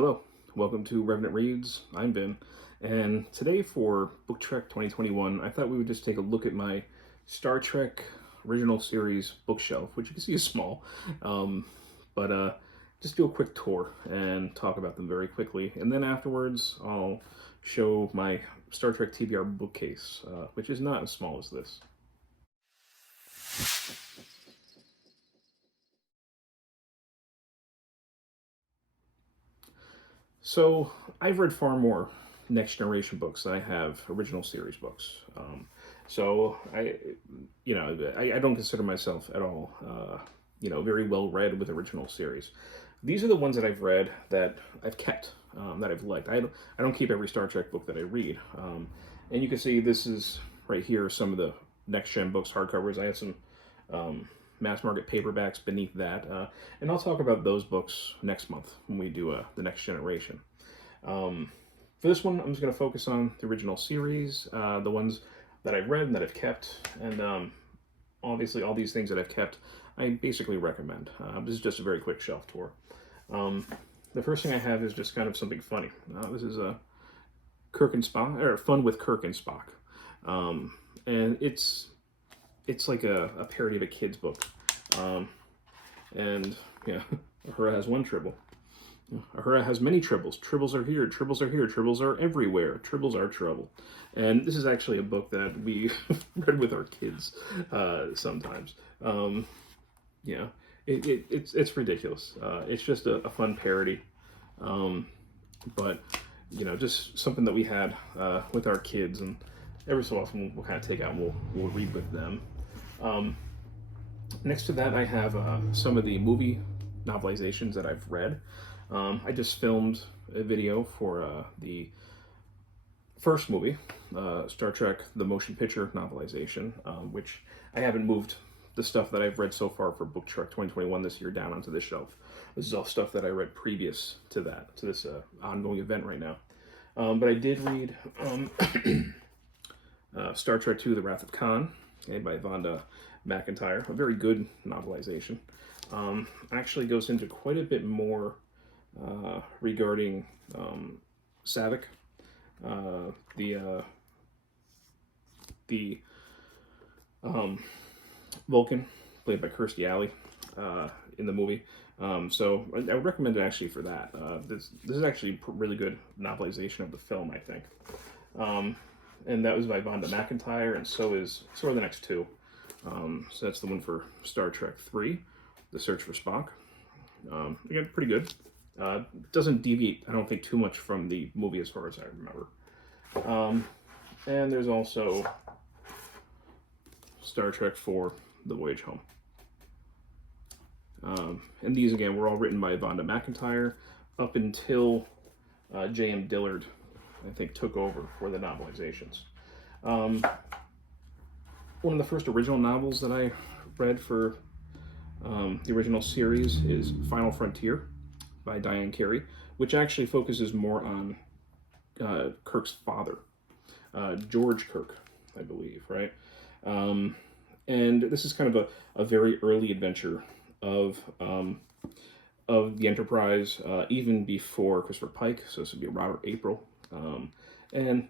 Hello, welcome to Revenant Reads. I'm Ben, and today for Book Trek 2021, I thought we would just take a look at my Star Trek original series bookshelf, which you can see is small, but just do a quick tour and talk about them very quickly, and then afterwards I'll show my Star Trek TBR bookcase, which is not as small as this. So I've read far more Next Generation books than I have original series books. So I don't consider myself at all, very well read with original series. These are the ones that I've read that I've kept, that I've liked. I don't keep every Star Trek book that I read, and you can see this is right here some of the Next Gen books hardcovers. I have some mass market paperbacks beneath that, and I'll talk about those books next month when we do the Next Generation. For this one, I'm just going to focus on the original series, the ones that I've read and that I've kept, and obviously all these things that I've kept, I basically recommend. This is just a very quick shelf tour. The first thing I have is just kind of something funny. This is a Kirk and Spock, or Fun with Kirk and Spock, and it's like a parody of a kid's book, and yeah, Uhura has one tribble. Uhura has many tribbles. Tribbles are here. Tribbles are here. Tribbles are everywhere. Tribbles are trouble. And this is actually a book that we read with our kids sometimes. It's ridiculous. It's just a fun parody, but just something that we had with our kids, and every so often we'll kind of take out and we'll read with them. Next to that, I have some of the movie novelizations that I've read. I just filmed a video for the first movie, Star Trek the Motion Picture novelization, which I haven't moved the stuff that I've read so far for Book Trek 2021 this year down onto this shelf. This is all stuff that I read previous to that, to this ongoing event right now. But I did read Star Trek II, The Wrath of Khan, by Vonda McIntyre, a very good novelization. Actually goes into quite a bit more regarding Saric, the Vulcan, played by Kirstie Alley in the movie. So I would recommend it actually for that. This is actually a really good novelization of the film, I think. And that was by Vonda McIntyre, and so are the next two. So that's the one for Star Trek III, The Search for Spock. Again, pretty good. Doesn't deviate, I don't think, too much from the movie as far as I remember. And there's also Star Trek IV, The Voyage Home. And these, again, were all written by Vonda McIntyre up until J.M. Dillard, I think, took over for the novelizations. One of the first original novels that I read for the original series is Final Frontier by Diane Carey, which actually focuses more on Kirk's father, George Kirk, I believe, right? And this is kind of a very early adventure of the Enterprise, even before Christopher Pike, so this would be Robert April. And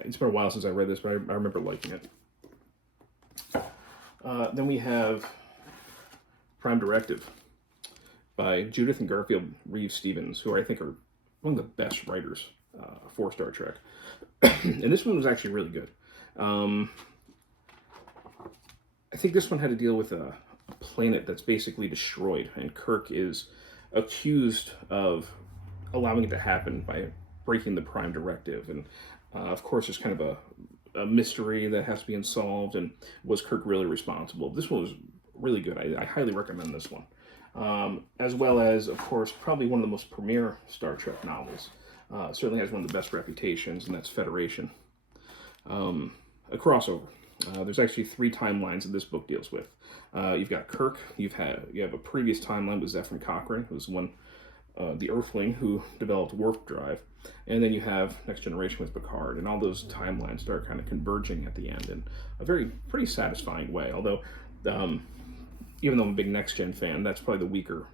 it's been a while since I read this, but I remember liking it. Then we have Prime Directive by Judith and Garfield Reeves-Stevens, who I think are one of the best writers for Star Trek. And this one was actually really good. I think this one had to deal with a planet that's basically destroyed, and Kirk is accused of allowing it to happen by breaking the Prime Directive. And of course, there's kind of a mystery that has to be unsolved, and was Kirk really responsible? This one was really good. I highly recommend this one. As well as, of course, probably one of the most premier Star Trek novels. Certainly has one of the best reputations, and that's Federation. A crossover. There's actually 3 timelines that this book deals with. You've got Kirk. You have a previous timeline with Zephyr Cochrane, who's the Earthling who developed warp drive, and then you have Next Generation with Picard, and all those timelines start kind of converging at the end in a pretty satisfying way. Although, even though I'm a big Next Gen fan, that's probably the weaker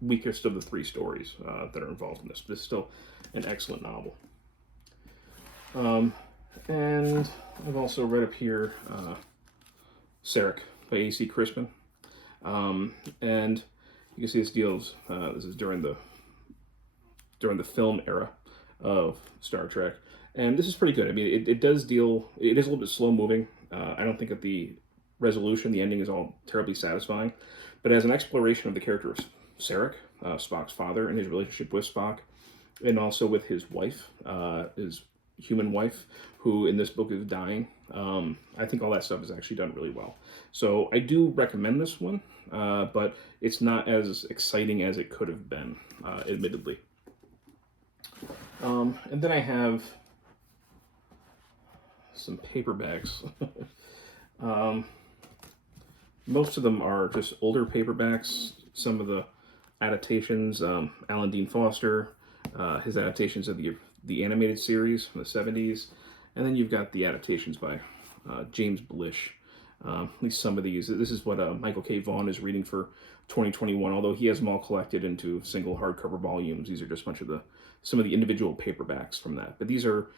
weakest of the 3 stories that are involved in this, but it's still an excellent novel. And I've also read up here Saric by A.C. Crispin. And you can see this deals, this is during the film era of Star Trek. And this is pretty good. I mean, it does deal, it is a little bit slow moving. I don't think that the resolution, the ending is all terribly satisfying. But as an exploration of the character of Saric, Spock's father, and his relationship with Spock, and also with his wife, his human wife, who in this book is dying. I think all that stuff is actually done really well. So I do recommend this one, but it's not as exciting as it could have been, admittedly. And then I have some paperbacks. Most of them are just older paperbacks. Some of the adaptations, Alan Dean Foster, his adaptations of the animated series from the 70s, and then you've got the adaptations by James Blish. At least some of these. This is what Michael K. Vaughan is reading for 2021, although he has them all collected into single hardcover volumes. These are just a bunch of some of the individual paperbacks from that. But these are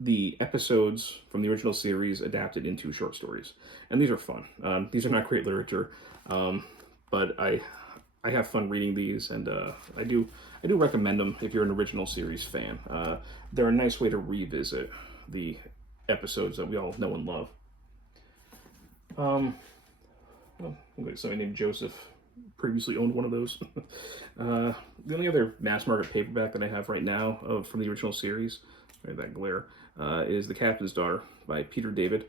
the episodes from the original series adapted into short stories. And these are fun. These are not great literature, but I have fun reading these, and I do recommend them if you're an original series fan. They're a nice way to revisit the episodes that we all know and love. Well, somebody named Joseph previously owned one of those. The only other mass market paperback that I have right now from the original series, sorry, that glare, is The Captain's Daughter by Peter David.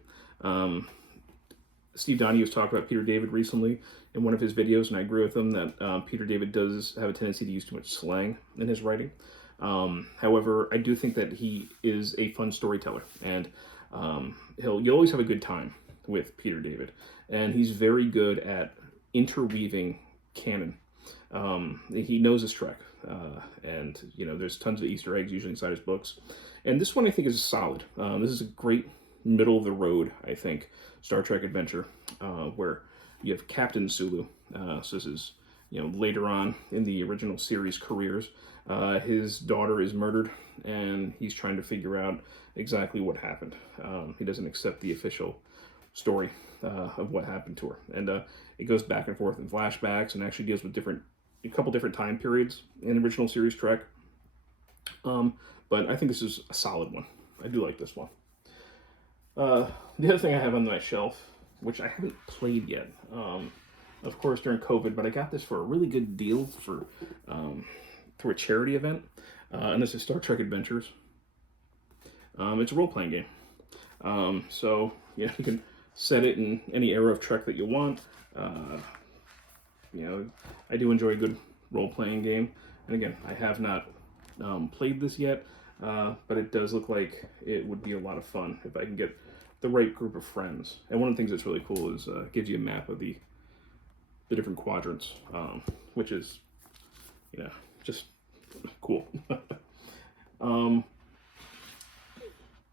Steve Donahue was talking about Peter David recently in one of his videos, and I agree with him that Peter David does have a tendency to use too much slang in his writing. However, I do think that he is a fun storyteller, and you'll always have a good time with Peter David, and he's very good at interweaving canon. He knows his Trek, and there's tons of Easter eggs usually inside his books, and this one I think is solid. This is a great middle of the road, I think, Star Trek adventure, where you have Captain Sulu. So this is later on in the original series careers. His daughter is murdered, and he's trying to figure out exactly what happened. He doesn't accept the official story of what happened to her, and it goes back and forth in flashbacks, and actually deals with a couple different time periods in original series Trek. But I think this is a solid one. I do like this one. The other thing I have on my shelf, which I haven't played yet, of course during COVID, but I got this for a really good deal through a charity event, and this is Star Trek Adventures. It's a role-playing game, so you can set it in any era of Trek that you want. I do enjoy a good role-playing game, and again, I have not played this yet, but it does look like it would be a lot of fun if I can get the right group of friends. And one of the things that's really cool is it gives you a map of the different quadrants, which is just cool.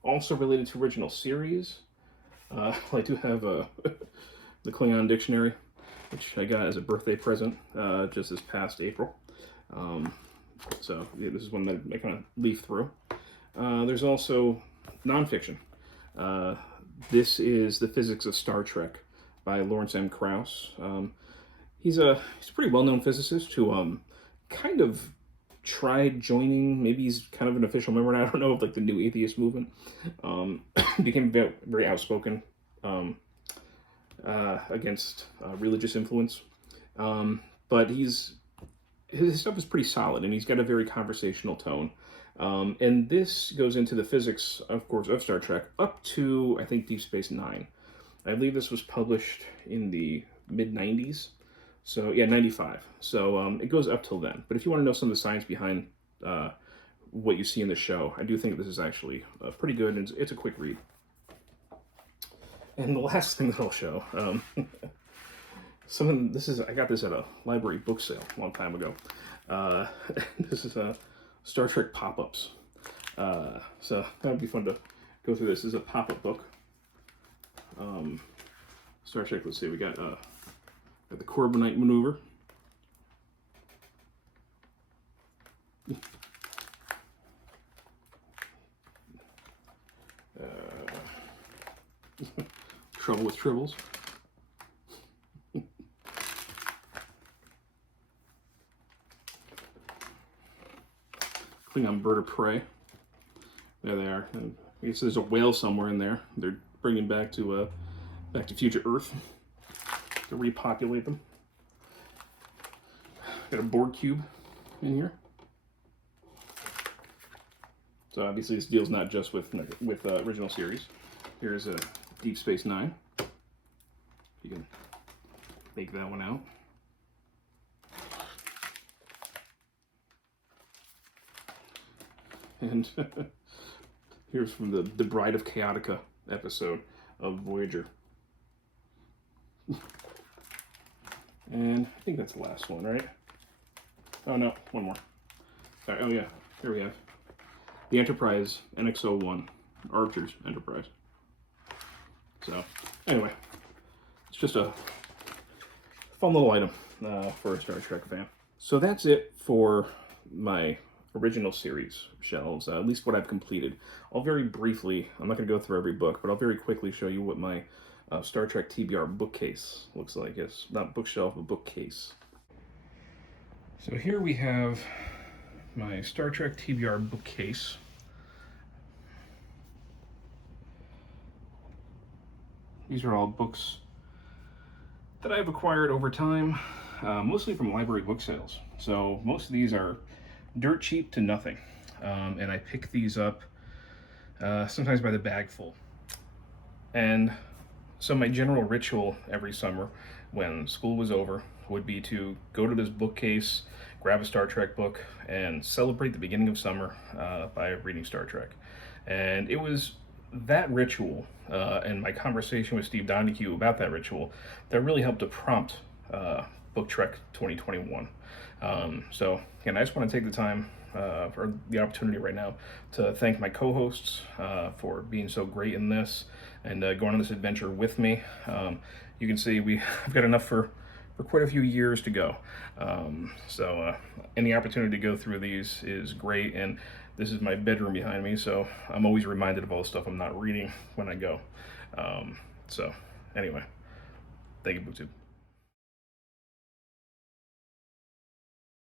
Also related to original series, I do have the Klingon dictionary, which I got as a birthday present just this past April. So yeah, this is one that I kind of leaf through. There's also nonfiction. This is The Physics of Star Trek by Lawrence M. Krauss. He's a pretty well-known physicist who kind of tried joining, maybe he's kind of an official member, and I don't know, of like the new atheist movement. Became very, very outspoken against religious influence. But his stuff is pretty solid, and he's got a very conversational tone. And this goes into the physics, of course, of Star Trek up to, I think, Deep Space Nine. I believe this was published in the mid-90s. So, yeah, 95. So it goes up till then. But if you want to know some of the science behind what you see in the show, I do think this is actually pretty good, and it's a quick read. And the last thing that I'll show, I got this at a library book sale a long time ago. This is Star Trek Popups. So that would be fun to go through. This is a pop-up book. Star Trek, let's see, we got the Corbinite Maneuver. Trouble with tribbles. Klingon bird of prey. There they are. I guess there's a whale somewhere in there. They're bringing back to future Earth to repopulate them. Got a Borg cube in here. So obviously this deal's not just with original series. Here's a Deep Space Nine. You can make that one out. And here's from the Bride of Chaotica episode of Voyager. And I think that's the last one, right? Oh no, one more. Sorry, oh yeah, here we have the Enterprise NX-01, Archer's Enterprise. So, anyway, it's just a fun little item for a Star Trek fan. So that's it for my original series shelves, at least what I've completed. I'll very briefly, I'm not going to go through every book, but I'll very quickly show you what my Star Trek TBR bookcase looks like. It's not bookshelf, but bookcase. So here we have my Star Trek TBR bookcase. These are all books that I've acquired over time, mostly from library book sales. So most of these are dirt cheap to nothing. And I pick these up sometimes by the bagful. And so my general ritual every summer when school was over would be to go to this bookcase, grab a Star Trek book, and celebrate the beginning of summer by reading Star Trek. And it was that ritual and my conversation with Steve Donahue about that ritual that really helped to prompt Book Trek 2021. So again, I just want to take the time for the opportunity right now to thank my co-hosts for being so great in this and going on this adventure with me. You can see I've got enough for quite a few years to go. So any opportunity to go through these is great, and this is my bedroom behind me, so I'm always reminded of all the stuff I'm not reading when I go. So anyway, thank you, BookTube.